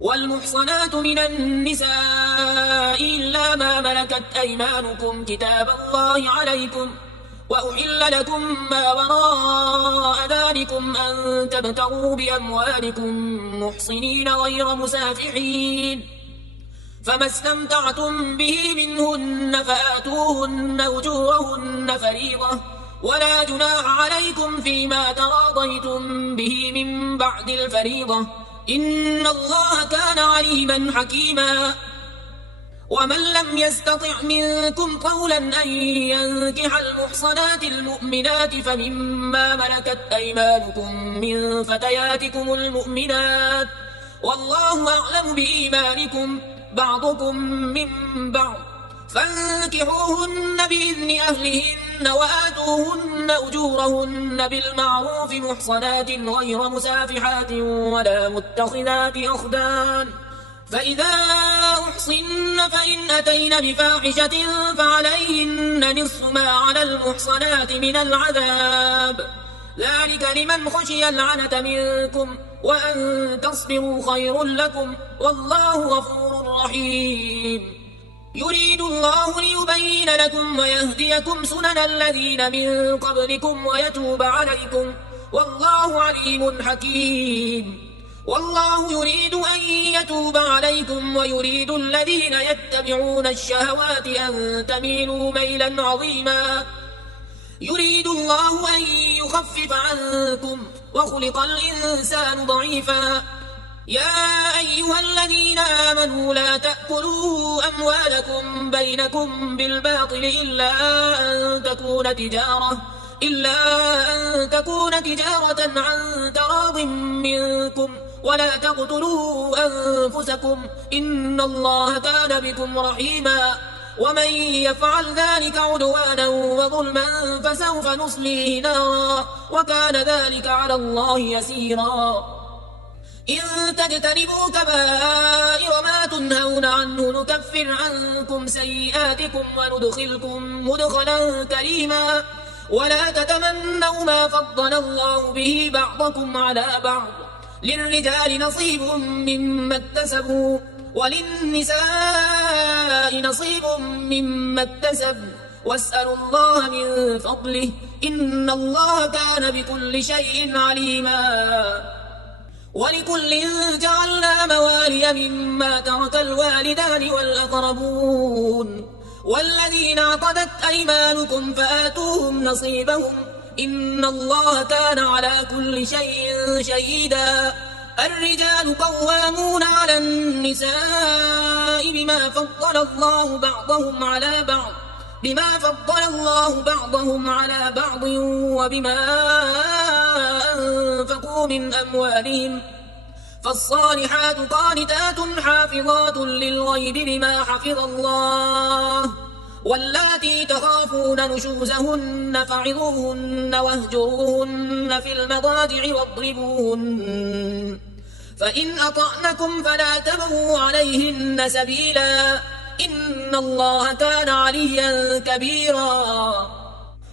والمحصنات من النساء إلا ما ملكت أيمانكم كتاب الله عليكم، وأحل لكم ما وراء ذلكم أن تبتغوا بأموالكم محصنين غير مسافحين، فما استمتعتم به منهن فآتوهن أجورهن فريضة، ولا جناح عليكم فيما تراضيتم به من بعد الفريضة، إن الله كان عليما حكيما. ومن لم يستطع منكم قولا أن ينكح المحصنات المؤمنات فمما ملكت أيمانكم من فتياتكم المؤمنات، والله أعلم بإيمانكم بعضكم من بعض، فانكحوهن بإذن أهلهن وآتوهن أجورهن بالمعروف محصنات غير مسافحات ولا متخذات أخدان، فإذا أحصن فإن أتين بفاحشة فعليهن نصف ما على المحصنات من العذاب، ذلك لمن خشي العنة منكم، وأن تصبروا خير لكم، والله غفور رحيم. يريد الله ليبين لكم ويهديكم سنن الذين من قبلكم ويتوب عليكم، والله عليم حكيم. والله يريد أن يتوب عليكم ويريد الذين يتبعون الشهوات أن تميلوا ميلا عظيما. يريد الله أن يخفف عنكم وخلق الإنسان ضعيفا. يا أيها الذين آمنوا لا تأكلوا أموالكم بينكم بالباطل إلا أن تكون تجارة عن تراض منكم، ولا تقتلوا أنفسكم إن الله كان بكم رحيما. ومن يفعل ذلك عدوانا وظلما فسوف نصليه نارا، وكان ذلك على الله يسيرا. إن تجتنبوا كبائر ما تنهون عنه نكفر عنكم سيئاتكم وندخلكم مدخلا كريما. ولا تتمنوا ما فضل الله به بعضكم على بعض، للرجال نصيب مما اكتسبوا وللنساء نصيب مما اكتسبن، واسألوا الله من فضله إن الله كان بكل شيء عليما. ولكل جعلنا موالي مما ترك الوالدان والأقربون والذين عقدت أيمانكم فآتوهم نصيبهم إن الله كان على كل شيء شهيدا. الرجال قوامون على النساء بما فضل الله بعضهم على بعض وبما أنفقوا من أموالهم، فالصالحات قانتات حافظات للغيب بما حفظ الله. واللاتي تخافون نشوزهن فعظوهن واهجروهن في المضاجع واضربوهن، فإن أطعنكم فلا تبغوا عليهن سبيلا إن الله كان عليا كبيرا.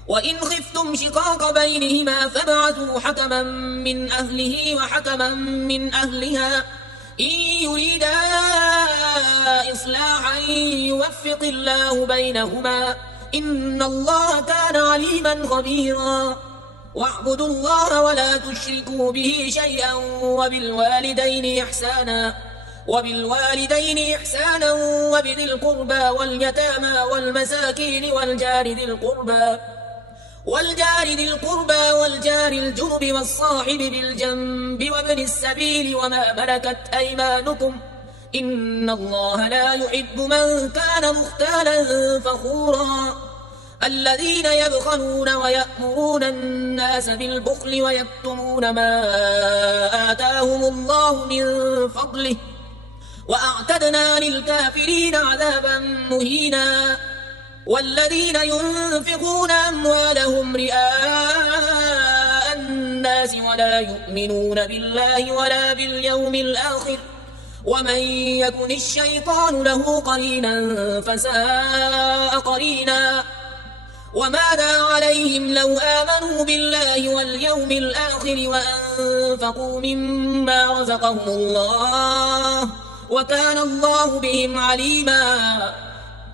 وإن خفتم شقاق بينهما فابعثوا حكما من أهله وحكما من أهلها إن يريدا إصلاحا يوفق الله بينهما إن الله كان عليما خبيرا. واعبدوا الله ولا تشركوا به شيئا وبالوالدين إحسانا وبذي القربى واليتامى والمساكين والجار ذي القربى والجار الجنب والصاحب بالجنب وابن السبيل وما ملكت أيمانكم إن الله لا يحب من كان مختالا فخورا. الذين يبخلون ويأمرون الناس بالبخل ويكتمون ما آتاهم الله من فضله وأعتدنا للكافرين عذابا مهينا. والذين ينفقون أموالهم رئاء الناس ولا يؤمنون بالله ولا باليوم الآخر ومن يكن الشيطان له قرينا فساء قرينا. وماذا عليهم لو آمنوا بالله واليوم الآخر وأنفقوا مما رزقهم الله وكان الله بهم عليما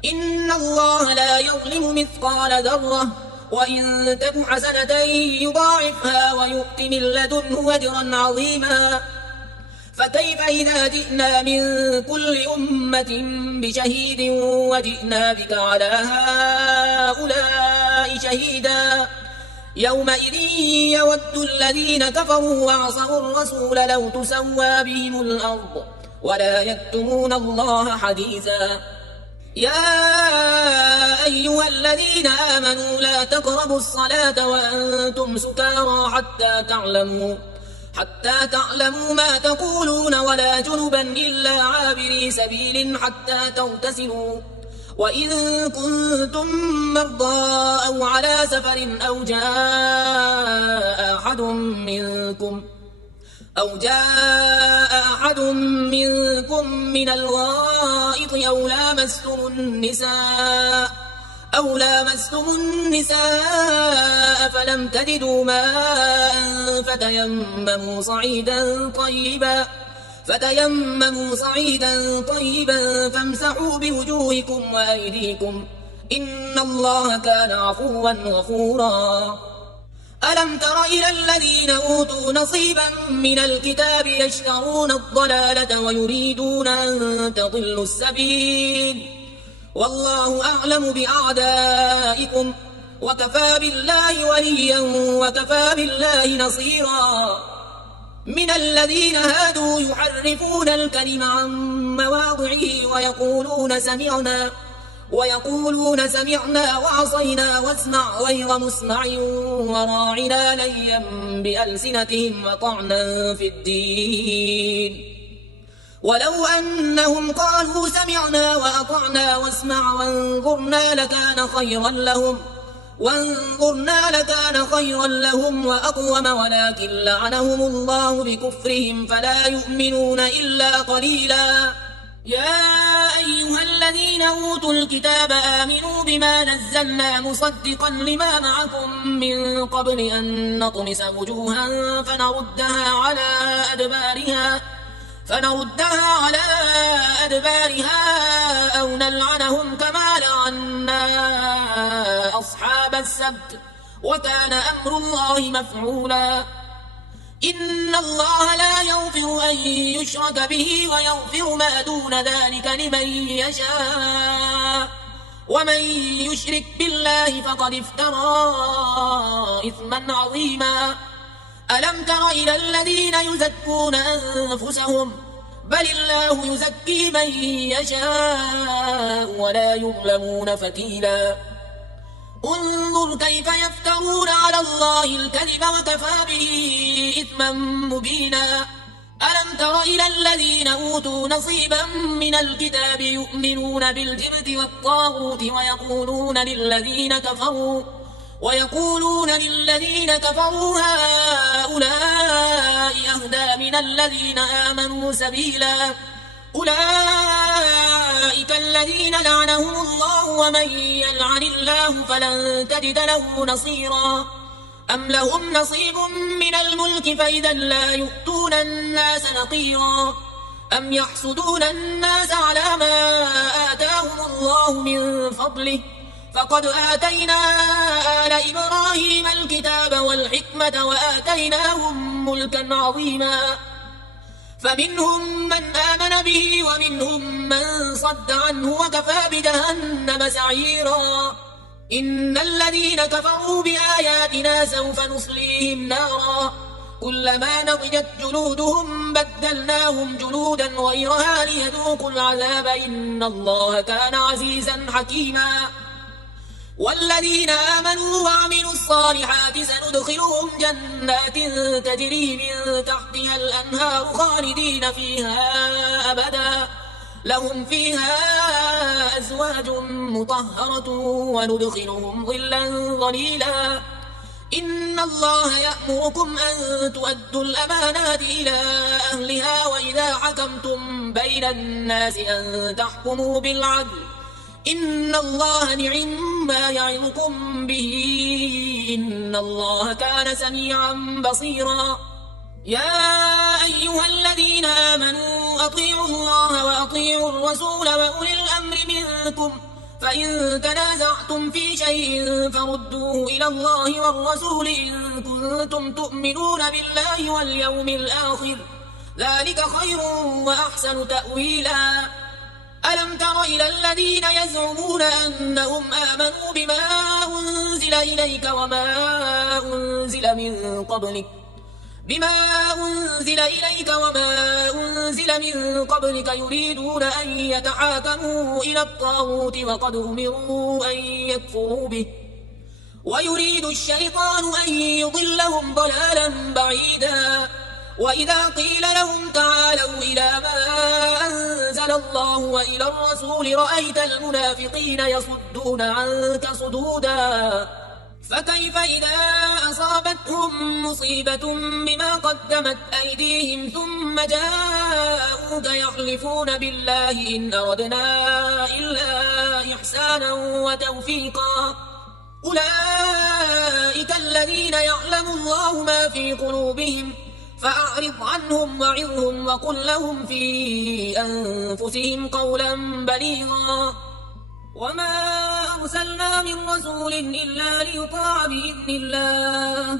إن الله لا يظلم مثقال ذرة وإن تك حسنة يضاعفها ويؤت من لدنه أجرا عظيما فكيف إذا جئنا من كل أمة بشهيد وجئنا بك على هؤلاء شهيدا يومئذ يود الذين كفروا وعصوا الرسول لو تسوى بهم الأرض ولا يكتمون الله حديثا يا أيها الذين آمنوا لا تقربوا الصلاة وأنتم سكارى حتى تعلموا ما تقولون ولا جنبا إلا عابري سبيل حتى تغتسلوا وإن كنتم مرضى أو على سفر أو جاء أحد منكم من الغائط أو لامستم النساء فلم تجدوا ماء فتيمموا صعيدا طيبا فامسحوا بوجوهكم وأيديكم إن الله كان عفوا غفورا ألم تر إلى الذين أوتوا نصيبا من الكتاب يشترون الضلالة ويريدون أن تضلوا السبيل والله أعلم بأعدائكم وكفى بالله وليا وكفى بالله نصيرا من الذين هادوا يحرفون الكلم عن مواضعه ويقولون سمعنا وعصينا واسمع غير مسمع وراعنا ليا بألسنتهم وطعنا في الدين ولو أنهم قالوا سمعنا وأطعنا واسمع وانظرنا لكان خيرا لهم وأقوم ولكن لعنهم الله بكفرهم فلا يؤمنون إلا قليلا يا أيها الذين أوتوا الكتاب آمنوا بما نزلنا مصدقا لما معكم من قبل أن نطمس وجوها فنردها على أدبارها أو نلعنهم كما لعنا أصحاب السبت وكان أمر الله مفعولا إن الله لا يغفر أن يشرك به ويغفر ما دون ذلك لمن يشاء ومن يشرك بالله فقد افترى إثما عظيما ألم تر إلى الذين يزكون أنفسهم بل الله يزكي من يشاء ولا يظلمون فتيلا انظر كيف يفترون على الله الكذب وكفى به إثما مبينا ألم تر إلى الذين أوتوا نصيبا من الكتاب يؤمنون بالجبت والطاغوت ويقولون للذين كفروا هؤلاء أهدى من الذين آمنوا سبيلا أولئك الذين لعنهم الله ومن يلعن الله فلن تجد له نصيرا أم لهم نصيب من الملك فإذا لا يؤتون الناس نقيرا أم يحسدون الناس على ما آتاهم الله من فضله فقد آتينا آل إبراهيم الكتاب والحكمة وآتيناهم ملكا عظيما فمنهم من آمن به ومنهم من صد عنه وكفى بجهنم سعيرا إن الذين كفروا بآياتنا سوف نصليهم نارا كلما نضجت جلودهم بدلناهم جلودا غيرها ليذوقوا العذاب إن الله كان عزيزا حكيما والذين آمنوا وعملوا الصالحات سندخلهم جنات تجري من تحتها الأنهار خالدين فيها أبدا لهم فيها أزواج مطهرة وندخلهم ظلا ظليلا إن الله يأمركم أن تؤدوا الأمانات إلى أهلها وإذا حكمتم بين الناس أن تحكموا بالعدل إن الله نعم ما يعظكم به إن الله كان سميعا بصيرا يا أيها الذين آمنوا أطيعوا الله وأطيعوا الرسول وأولي الأمر منكم فإن تنازعتم في شيء فردوه إلى الله والرسول إن كنتم تؤمنون بالله واليوم الآخر ذلك خير وأحسن تأويلا ألم تر إلى الذين يزعمون أنهم آمنوا بما أنزل إليك وما أنزل من قبلك يريدون أن يتحاكموا إلى الطاغوت وقد أمروا أن يكفروا به ويريد الشيطان أن يضلهم ضلالا بعيدا وإذا قيل لهم تعالوا إلى ما أنزل الله وإلى الرسول رأيت المنافقين يصدون عنك صدودا فكيف إذا أصابتهم مصيبة بما قدمت أيديهم ثم جاءوك يحلفون بالله إن أردنا إلا إحسانا وتوفيقا أولئك الذين يعلم الله ما في قلوبهم فأعرض عنهم وعظهم وقل لهم في أنفسهم قولا بليغا وما أرسلنا من رسول إلا ليطاع بإذن الله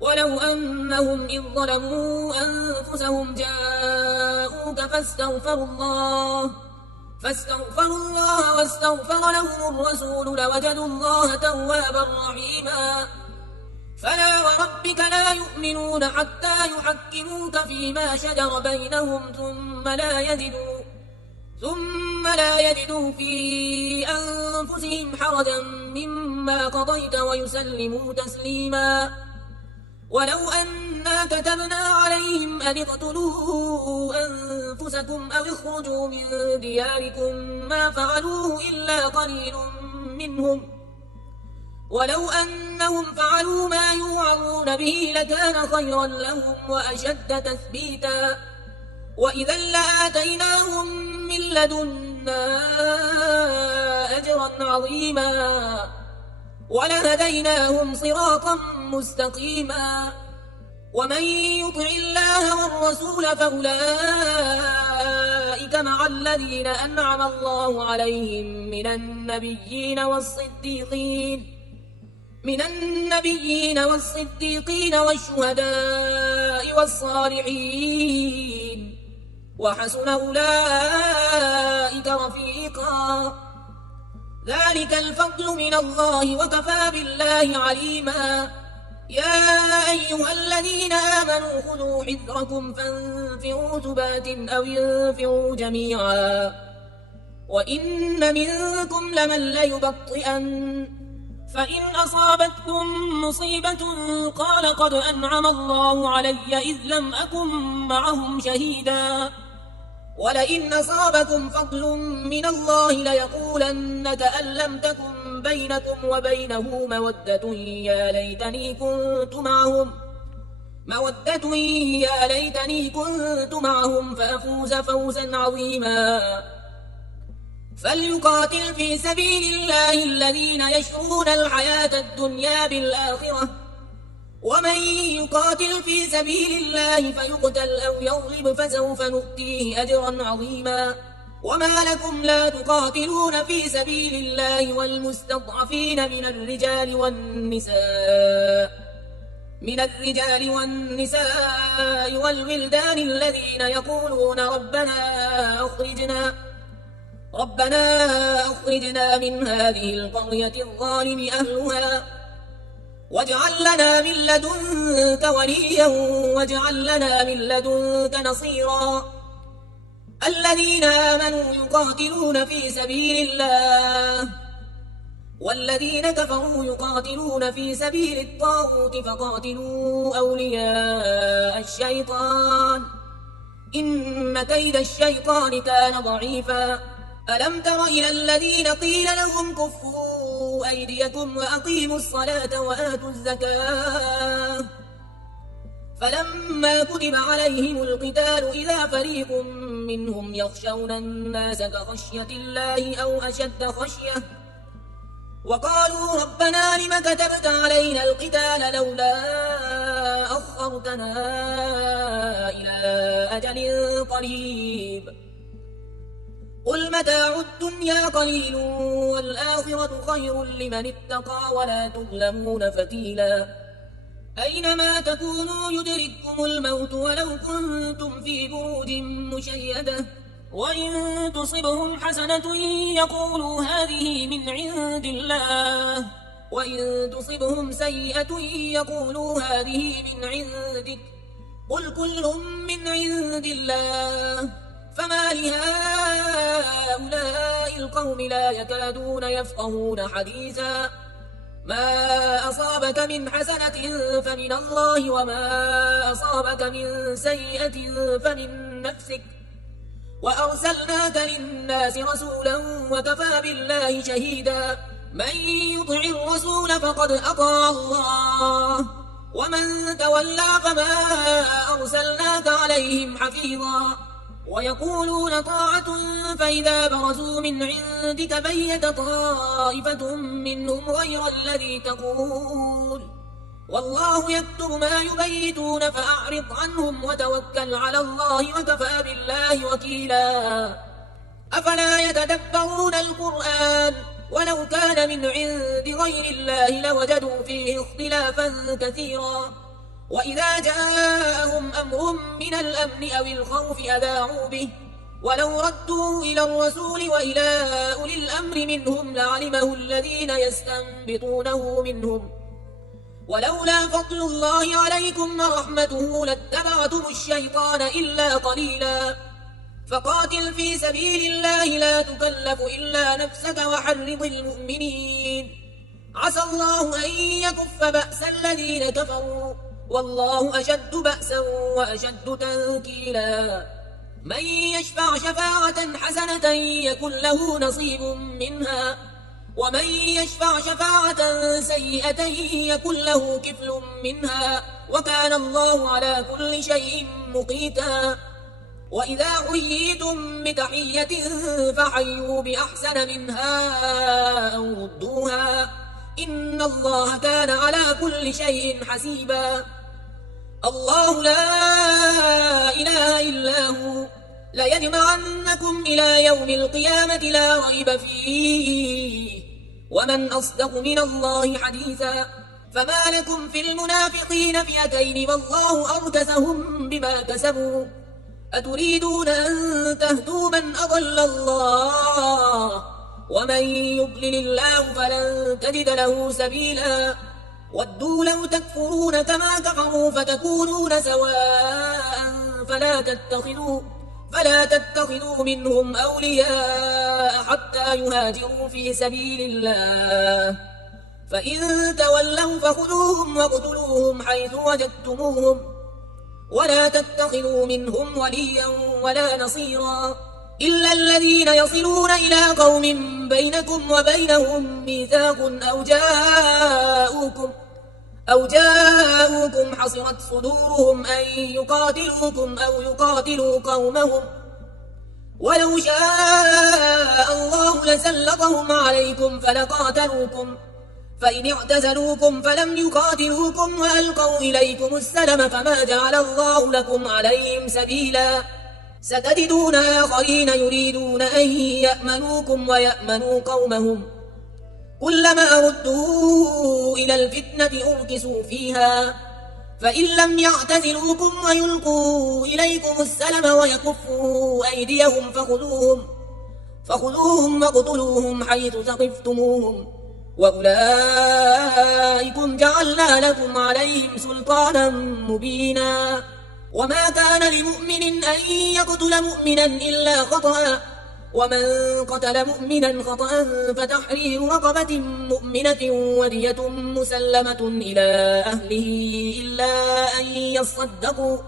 ولو أنهم إذ ظلموا أنفسهم جاءوك فاستغفروا الله واستغفر لهم الرسول لوجدوا الله توابا رحيما فلا وربك لا يؤمنون حتى يحكموك فيما شجر بينهم ثم لا يجدوا في أنفسهم حرجا مما قضيت ويسلموا تسليما ولو أنا كتبنا عليهم أن اقتلوا أنفسكم أو اخرجوا من دياركم ما فعلوه إلا قليل منهم ولو أنهم فعلوا ما يوعظون به لكان خيرا لهم وأشد تثبيتا وإذا لآتيناهم من لدنا أجرا عظيما ولهديناهم صراطا مستقيما ومن يطع الله والرسول فأولئك مع الذين أنعم الله عليهم من النبيين والصديقين والشهداء والصالحين وحسن أولئك رفيقا ذلك الفضل من الله وكفى بالله عليما يا أيها الذين آمنوا خذوا حذركم فانفروا ثبات أو ينفروا جميعا وإن منكم لمن ليبطئن فإن أصابتكم مصيبة قال قد أنعم الله علي إذ لم أكن معهم شهيدا ولئن أصابكم فضل من الله ليقولن كأن لم تكن بينكم وبينه مودة يا ليتني كنت معهم فأفوز فوزا عظيما فليقاتل في سبيل الله الذين يشرون الحياة الدنيا بالآخرة ومن يقاتل في سبيل الله فيقتل أو يغلب فسوف نؤتيه أجرا عظيما وما لكم لا تقاتلون في سبيل الله والمستضعفين من الرجال والنساء والولدان الذين يقولون ربنا أخرجنا من هذه القرية الظالم أهلها واجعل لنا من لدنك وليا واجعل لنا من لدنك نصيرا الذين آمنوا يقاتلون في سبيل الله والذين كفروا يقاتلون في سبيل الطاغوت فقاتلوا أولياء الشيطان إن كيد الشيطان كان ضعيفا ألم تر إلى الذين قيل لهم كفوا أيديكم وأقيموا الصلاة وآتوا الزكاة فلما كتب عليهم القتال إذا فريق منهم يخشون الناس كخشية الله أو أشد خشية وقالوا ربنا لم كتبت علينا القتال لولا أخرتنا إلى أجل قريب قل متاع الدنيا قليل والآخرة خير لمن اتقى ولا تظلمون فتيلا أينما تكونوا يدرككم الموت ولو كنتم في بروج مشيدة وإن تصبهم حسنة يقولوا هذه من عند الله وإن تصبهم سيئة يقولوا هذه من عندك قل كل من عند الله فما لهؤلاء القوم لا يكادون يفقهون حديثا ما أصابك من حسنة فمن الله وما أصابك من سيئة فمن نفسك وأرسلناك للناس رسولا وكفى بالله شهيدا من يطع الرسول فقد أطاع الله ومن تولى فما أرسلناك عليهم حفيظا ويقولون طاعة فإذا برزوا من عندك بيت طائفة منهم غير الذي تقول والله يكتب ما يبيتون فأعرض عنهم وتوكل على الله وكفى بالله وكيلا أفلا يتدبرون القرآن ولو كان من عند غير الله لوجدوا فيه اختلافا كثيرا وإذا جاءهم أمر من الأمن أو الخوف أذاعوا به ولو ردوا إلى الرسول وإلى أولي الأمر منهم لعلمه الذين يستنبطونه منهم ولولا فضل الله عليكم ورحمته لاتبعتم الشيطان إلا قليلا فقاتل في سبيل الله لا تكلف إلا نفسك وحرض المؤمنين عسى الله أن يكف بأس الذين كفروا والله أشد بأسا وأشد تنكيلا من يشفع شفاعة حسنة يكن له نصيب منها ومن يشفع شفاعة سيئة يكن له كفل منها وكان الله على كل شيء مقيتا وإذا حييتم بتحية فحيوا بأحسن منها أو ردوها إن الله كان على كل شيء حسيبا الله لا إله إلا هو ليجمعنكم إلى يوم القيامة لا ريب فيه ومن أصدق من الله حديثا فما لكم في المنافقين فئتين والله أركسهم بما كسبوا أتريدون أن تهدوا من أضل الله ومن يضلل الله فلن تجد له سبيلا ودوا لو تكفرون كما كفروا فتكونون سواء فلا تتخذوا منهم أولياء حتى يهاجروا في سبيل الله فإن تولوا فخذوهم واقتلوهم حيث وجدتموهم ولا تتخذوا منهم وليا ولا نصيرا إلا الذين يصلون إلى قوم بينكم وبينهم ميثاق أو جاءوكم حصرت صدورهم أن يقاتلوكم أو يقاتلوا قومهم ولو شاء الله لسلطهم عليكم فلقاتلوكم فإن اعتزلوكم فلم يقاتلوكم وألقوا إليكم السلم فما جعل الله لكم عليهم سبيلا ستجدون آخرين يريدون أن يأمنوكم ويأمنوا قومهم كلما ردوا إلى الفتنة أركسوا فيها فإن لم يعتزلوكم ويلقوا إليكم السلم ويكفوا أيديهم فخذوهم واقتلوهم حيث ثقفتموهم وأولئكم جعلنا لكم عليهم سلطانا مبينا وما كان لمؤمن أن يقتل مؤمنا إلا خطأ ومن قتل مؤمنا خطأ فتحرير رقبة مؤمنة ودية مسلمة إلى أهله إلا أن يصدقوا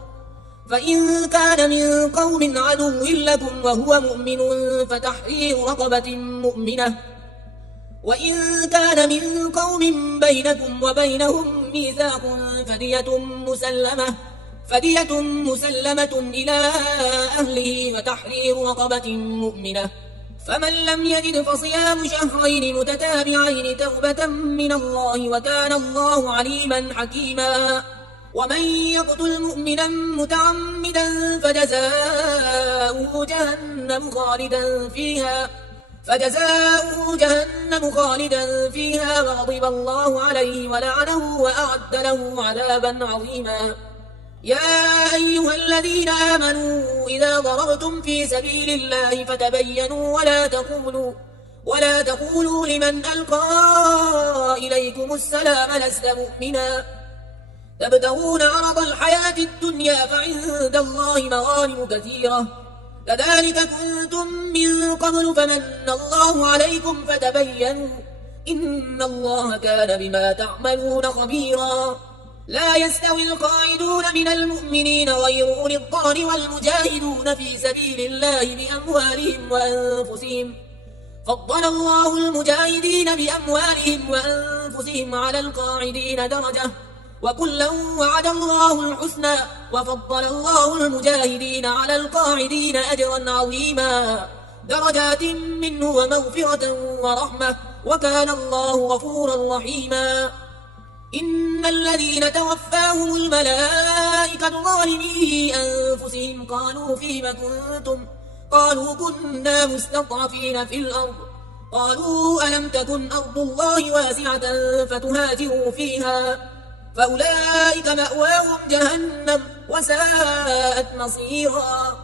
فإن كان من قوم عدو لكم وهو مؤمن فتحرير رقبة مؤمنة وإن كان من قوم بينكم وبينهم ميثاق فدية مسلمة فدية مسلمة إلى أهله وتحرير رقبة مؤمنة، فمن لم يجد فصيام شهرين متتابعين توبة من الله وكان الله عليما حكيما. ومن يقتل مؤمنا متعمدا فجزاؤه جهنم خالدا فيها وغضب الله عليه ولعنه وأعد له عذابا عظيما. يا أيها الذين آمنوا إذا ضربتم في سبيل الله فتبينوا ولا تقولوا لمن ألقى إليكم السلام لست مؤمنا تبتغون عرض الحياة الدنيا فعند الله مغانم كثيرة كذلك كنتم من قبل فمن الله عليكم فتبينوا إن الله كان بما تعملون خبيرا. لا يستوي القاعدون من المؤمنين غير أولي الضرر والمجاهدون في سبيل الله بأموالهم وأنفسهم، فضل الله المجاهدين بأموالهم وأنفسهم على القاعدين درجة، وكلا وعد الله الحسنى، وفضل الله المجاهدين على القاعدين أجرا عظيما درجات منه ومغفرة ورحمة، وكان الله غفورا رحيما. إن الذين توفاهم الملائكة ظالمي أنفسهم قالوا فيم كنتم؟ قالوا كنا مستضعفين في الأرض، قالوا ألم تكن أرض الله واسعة فتهاجروا فيها، فأولئك مأواهم جهنم وساءت مصيرا.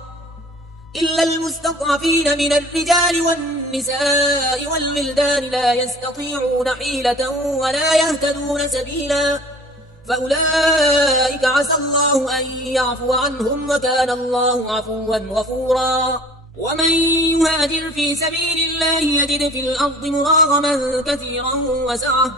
إلا المستضعفين من الرجال والنساء والولدان لا يستطيعون حيلة ولا يهتدون سبيلا، فأولئك عسى الله أن يعفو عنهم وكان الله عفوا غفورا. ومن يهاجر في سبيل الله يجد في الأرض مراغما كثيرا وسعة،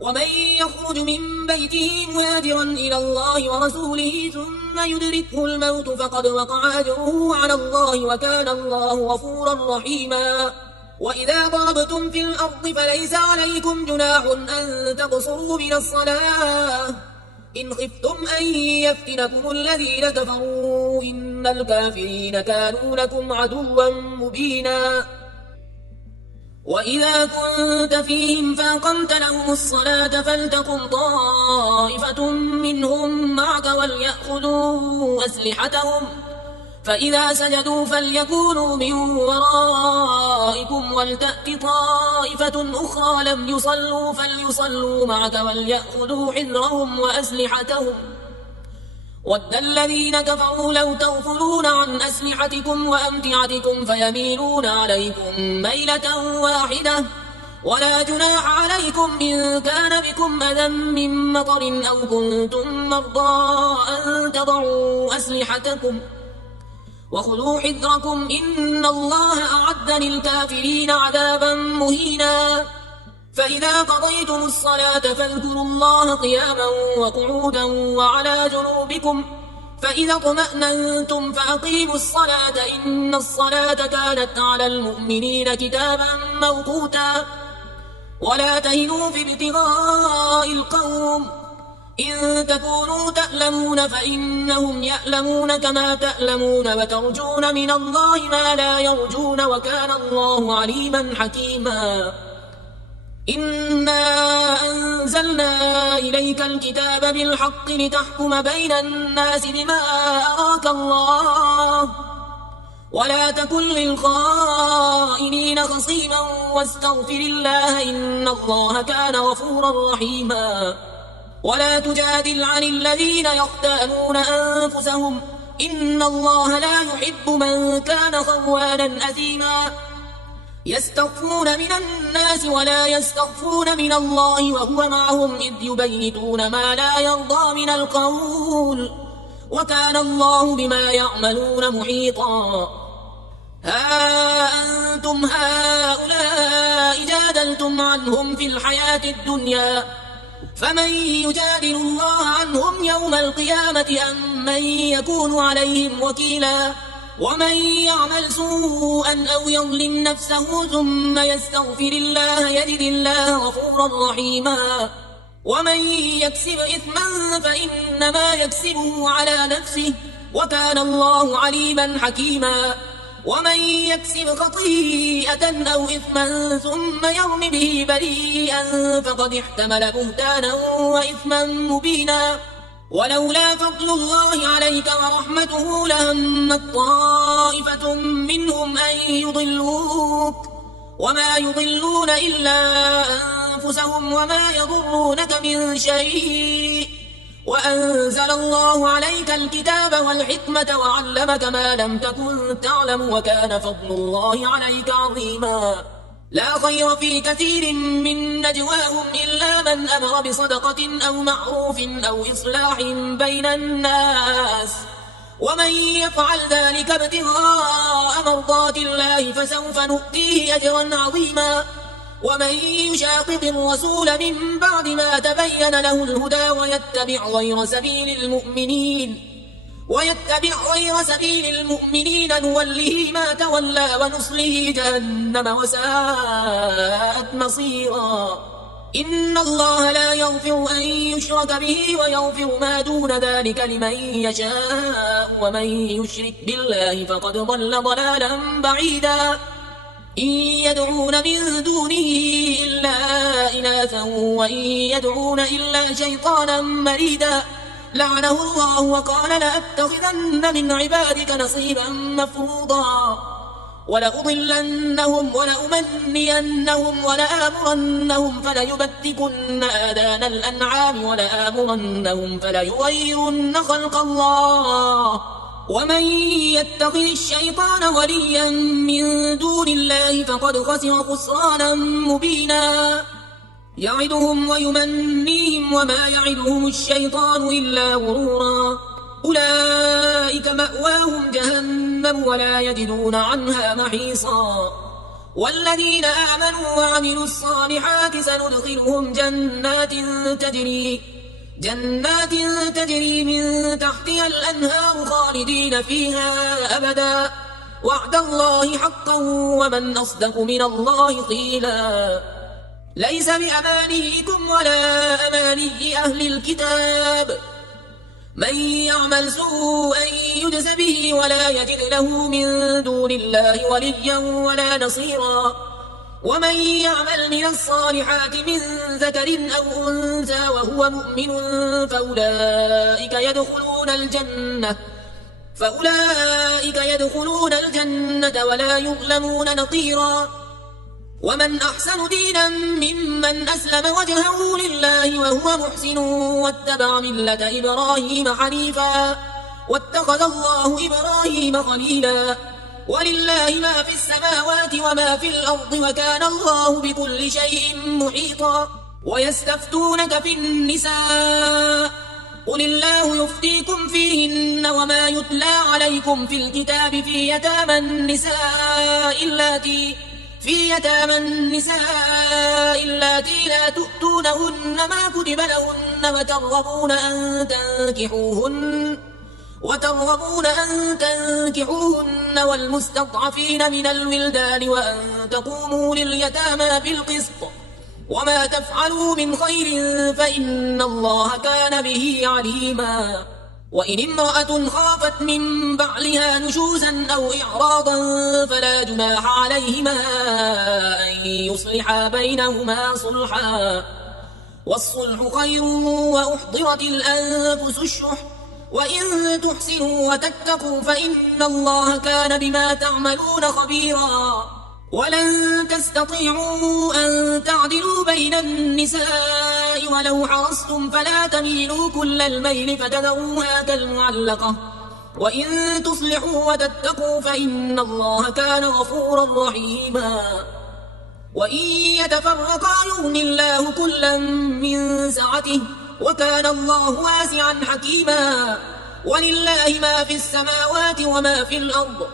ومن يخرج من بيته مهاجرا إلى الله ورسوله ثم يدركه الموت فقد وقع أجره على الله وكان الله غفورا رحيما. وإذا ضربتم في الأرض فليس عليكم جناح أن تقصروا من الصلاة إن خفتم أن يفتنكم الذين كفروا إن الكافرين كانوا لكم عدوا مبينا. وإذا كنت فيهم فأقمت لهم الصلاة فلتقم طائفة منهم معك وليأخذوا أسلحتهم، فإذا سجدوا فليكونوا من ورائكم ولتأت طائفة أخرى لم يصلوا فليصلوا معك وليأخذوا حذرهم وأسلحتهم. ود الذين كفروا لو تغفلون عن أسلحتكم وأمتعتكم فيميلون عليكم ميلة واحدة، ولا جناح عليكم إن كان بكم أذى من مطر أو كنتم مرضى أن تضعوا أسلحتكم وخذوا حذركم إن الله أعد للكافرين عذابا مهينا. فإذا قضيتم الصلاة فاذكروا الله قياما وقعودا وعلى جنوبكم، فإذا اطمأننتم فأقيموا الصلاة إن الصلاة كانت على المؤمنين كتابا موقوتا. ولا تهنوا في ابتغاء القوم إن تكونوا تألمون فإنهم يألمون كما تألمون وترجون من الله ما لا يرجون وكان الله عليما حكيما. إنا أنزلنا إليك الكتاب بالحق لتحكم بين الناس بما أراك الله ولا تكن للخائنين خصيما واستغفر الله إن الله كان غفورا رحيما. ولا تجادل عن الذين يختانون أنفسهم إن الله لا يحب من كان خوانا أثيما. يستخفون من الناس ولا يستخفون من الله وهو معهم إذ يبيتون ما لا يرضى من القول وكان الله بما يعملون محيطا. ها أنتم هؤلاء جادلتم عنهم في الحياة الدنيا فمن يجادل الله عنهم يوم القيامة أم من يكون عليهم وكيلا. ومن يعمل سوءا أو يظلم نفسه ثم يستغفر الله يجد الله غفورا رحيما. ومن يكسب إثما فإنما يكسبه على نفسه وكان الله عليما حكيما. ومن يكسب خطيئة أو إثما ثم يرم به بريئا فقد احتمل بهتانا وإثما مبينا. ولولا فضل الله عليك ورحمته لهمت طائفة منهم أن يضلوك وما يضلون إلا أنفسهم وما يضرونك من شيء وأنزل الله عليك الكتاب والحكمة وعلمك ما لم تكن تعلم وكان فضل الله عليك عظيما. لا خير في كثير من نجواهم إلا من أمر بصدقة أو معروف أو إصلاح بين الناس ومن يفعل ذلك ابتغاء مرضات الله فسوف نؤتيه أجرا عظيما. ومن يشاقق الرسول من بعد ما تبين له الهدى ويتبع غير سبيل المؤمنين نوله ما تولى ونصله جهنم وساءت مصيرا. إن الله لا يغفر أن يشرك به ويغفر ما دون ذلك لمن يشاء ومن يشرك بالله فقد ضل ضلالا بعيدا. إن يدعون من دونه إلا إناثا وإن يدعون إلا شيطانا مريدا لعنه الله وقال لأتخذن من عبادك نصيبا مفروضا. ولأضلنهم ولأمنينهم ولآمرنهم فليبتكن آذان الأنعام ولآمرنهم فليغيرن خلق الله. ومن يتخذ الشيطان وليا من دون الله فقد خسر خسرانا مبينا. يعدهم ويمنيهم وما يعدهم الشيطان إلا غرورا. أولئك مأواهم جهنم ولا يجدون عنها محيصا. والذين آمنوا وعملوا الصالحات سندخلهم جنات تجري من تحتها الأنهار خالدين فيها أبدا وعد الله حقا ومن أصدق من الله قيلا. ليس بأمانيكم ولا أماني أهل الكتاب من يعمل سوءا يجز به ولا يجد له من دون الله وليا ولا نصيرا. ومن يعمل من الصالحات من ذكر أو أنثى وهو مؤمن فأولئك يدخلون الجنة ولا يظلمون نقيرا. ومن أحسن دينا ممن أسلم وجهه لله وهو محسن واتبع ملة إبراهيم حنيفا واتخذ الله إبراهيم خليلا. ولله ما في السماوات وما في الأرض وكان الله بكل شيء محيطا. ويستفتونك في النساء قل الله يفتيكم فيهن وما يتلى عليكم في الكتاب في يتامى النساء اللاتي لا تؤتونهن ما كتب لهن وترغبون أن تنكحوهن والمستضعفين من الولدان وأن تقوموا لليتامى بالقسط وما تفعلوا من خير فإن الله كان به عليما. وإن امرأة خافت من بعلها نشوزا أو إعراضا فلا جناح عليهما أن يصلحا بينهما صلحا والصلح خير وأحضرت الأنفس الشح وإن تحسنوا وتتقوا فإن الله كان بما تعملون خبيرا. ولن تستطيعوا أن تعدلوا بين النساء ولو حرصتم فلا تميلوا كل الميل فتذروها كالمعلقة وإن تصلحوا وتتقوا فإن الله كان غفورا رحيما. وإن يتفرقا يغن الله كلا من سعته وكان الله واسعا حكيما. ولله ما في السماوات وما في الأرض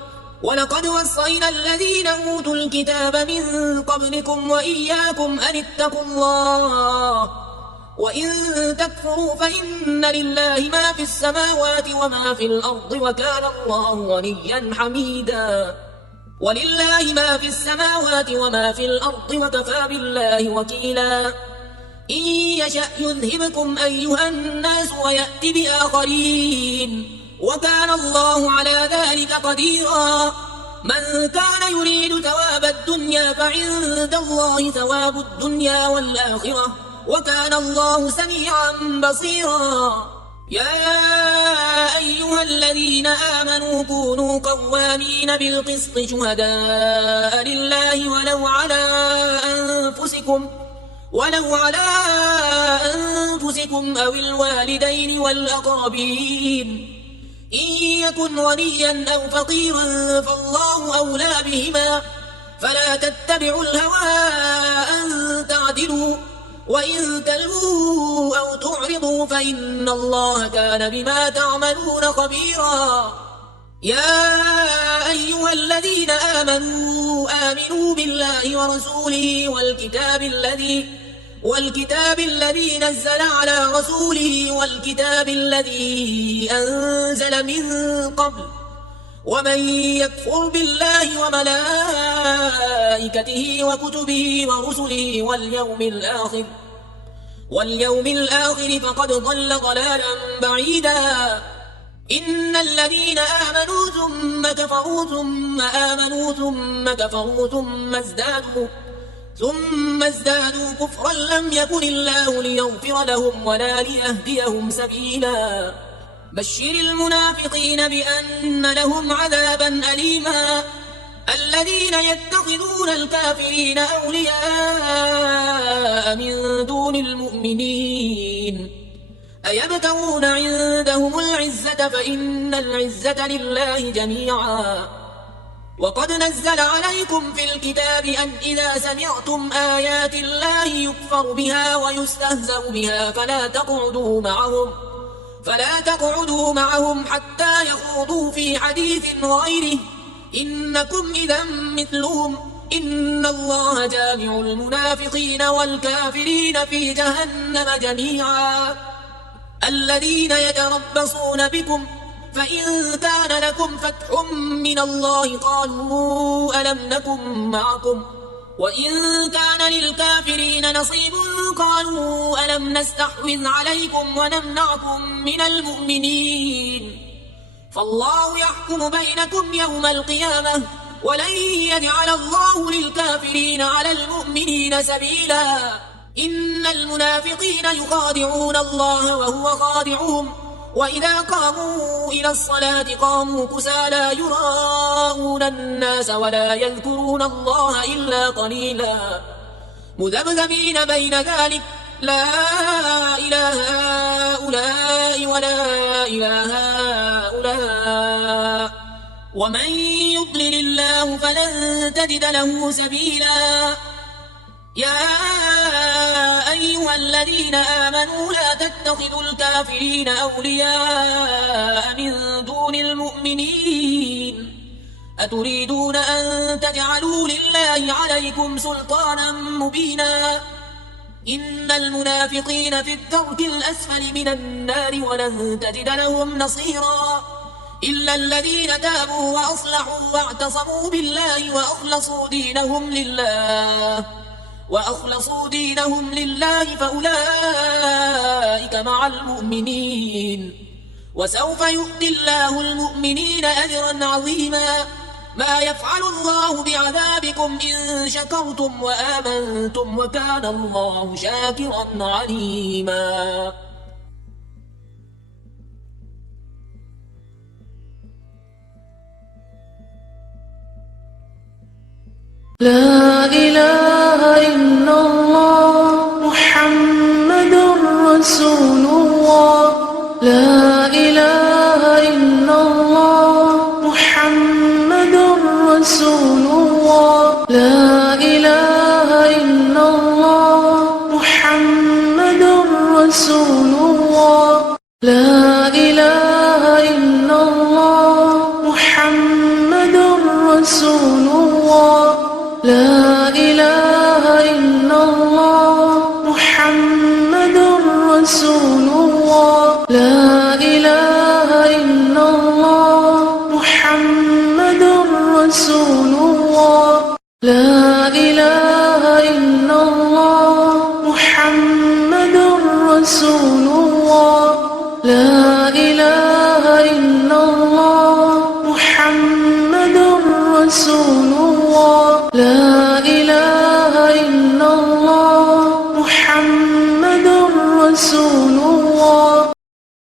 ولقد وصينا الذين أوتوا الكتاب من قبلكم وإياكم أن اتقوا الله وإن تكفروا فإن لله ما في السماوات وما في الأرض وكان الله غنيا حميدا. ولله ما في السماوات وما في الأرض وكفى بالله وكيلا. إن يشأ يذهبكم أيها الناس ويأت بآخرين وكان الله على ذلك قديرا. من كان يريد ثواب الدنيا فعند الله ثواب الدنيا والآخرة وكان الله سميعا بصيرا. يا أيها الذين آمنوا كونوا قوامين بالقسط شهداء لله ولو على أنفسكم أو الوالدين والأقربين إن يكن غنيا أو فقيرا فالله أولى بهما فلا تتبعوا الهوى أن تعدلوا وإن تلووا أو تعرضوا فإن الله كان بما تعملون خبيرا. يا أيها الذين آمنوا بالله ورسوله والكتاب الذي نزل على رسوله والكتاب الذي أنزل من قبل ومن يكفر بالله وملائكته وكتبه ورسله واليوم الآخر فقد ضل ضلالا بعيدا. إن الذين آمنوا ثم كفروا ثم آمنوا ثم كفروا ثم ازدادوا كفرا لم يكن الله ليغفر لهم ولا ليهديهم سبيلا. بشر المنافقين بأن لهم عذابا أليما. الذين يتخذون الكافرين أولياء من دون المؤمنين أيبتغون عندهم العزة فإن العزة لله جميعا. وقد نزل عليكم في الكتاب أن إذا سمعتم آيات الله يكفر بها ويستهزأ بها فلا تقعدوا معهم حتى يخوضوا في حديث غيره إنكم إذا مثلهم إن الله جامع المنافقين والكافرين في جهنم جميعا. الذين يتربصون بكم فإن كان لكم فتح من الله قالوا ألم نكن معكم وإن كان للكافرين نصيب قالوا ألم نستحوذ عليكم ونمنعكم من المؤمنين فالله يحكم بينكم يوم القيامة ولن يجعل الله للكافرين على المؤمنين سبيلا. إن المنافقين يخادعون الله وهو خادعهم وإذا قاموا إلى الصلاة قاموا كسالى يراءون الناس ولا يذكرون الله إلا قليلا مذبذبين بين ذلك لا إله هؤلاء ولا إله هؤلاء ومن يضلل الله فلن تجد له سبيلا. يا أيها الذين آمنوا لا تتخذوا الكافرين أولياء من دون المؤمنين أتريدون أن تجعلوا لله عليكم سلطانا مبينا. إن المنافقين في الدرك الأسفل من النار ولن تجد لهم نصيرا إلا الذين تابوا وأصلحوا واعتصموا بالله وأخلصوا دينهم لله فأولئك مع المؤمنين وسوف يؤتي الله المؤمنين أجرا عظيما. ما يفعل الله بعذابكم إن شكرتم وآمنتم وكان الله شاكرا عليما. لا إله